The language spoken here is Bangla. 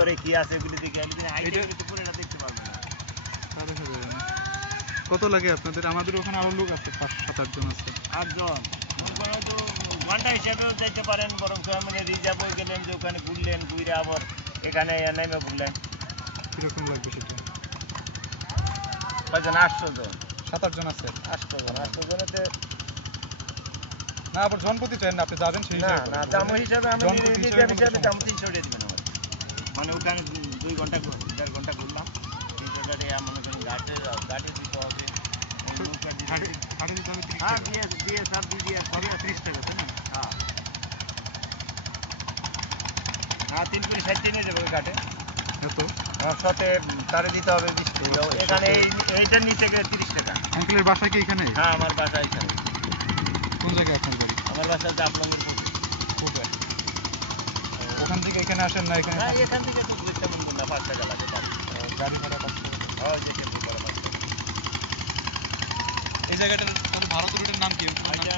করে কি আছে এগুলি দেখে আইডিয়া কিন্তু পুরোটা দেখতে পারবে না। কত লাগে আপনাদের? আমাদের ওখানে আরো লোক আছে, 5-7-8 জন আছে। 8 জন তো ঘন্টা হিসাবেও যাইতে পারেন, বরং মানে রিজার্ভ হয়ে গেলেন যে ওখানে ঘুরলেন, ঘুরে আবার এখানে নেমে ঘুরলেন। কিরকম লাগবে সেটা? কয়জন? 800 জন। 7-8 জন আছে। 800 জন। 800 জনেতে না, আবার জনপ্রতি চাই না, আপনি যাবেন সেই না হিসাবে। না, দাম হিসাবে আমি রিজার্ভ হিসাবে দাম 300 টাকা দিবেন আমার। মানে ওখানে 2 ঘন্টা 1.5 ঘন্টা ঘুরলাম, 300 টাকা মনে করেন গাড়ি দিতে হবে। হ্যাঁ, দিয়ে সব দিয়ে সবই 30 টাকা, তাই না? হ্যাঁ হ্যাঁ, 3 করে 60 নিয়ে যাবে ওই ঘাটে। আমার সাথে তারে দিতে হবে 20 টাকা। এখানে এইটার নিচে গেলে 30 টাকা। আঙ্কেলের বাসা কি এখানে? হ্যাঁ, আমার বাসা এখানে। কোন জায়গায় আপনার বাড়ি? আমার বাসা জাফলংয়ের কোথায়? ওখান থেকে এখানে আসেন না? এখানে না, এখান থেকে তো তেমন না, 5 টাকা লাগে গাড়ি ভাড়া 5 টাকা। হ্যাঁ, যে কেটে পড়া 5 টাকা। এই জায়গাটার ভারত রুটের নাম কি? আচ্ছা,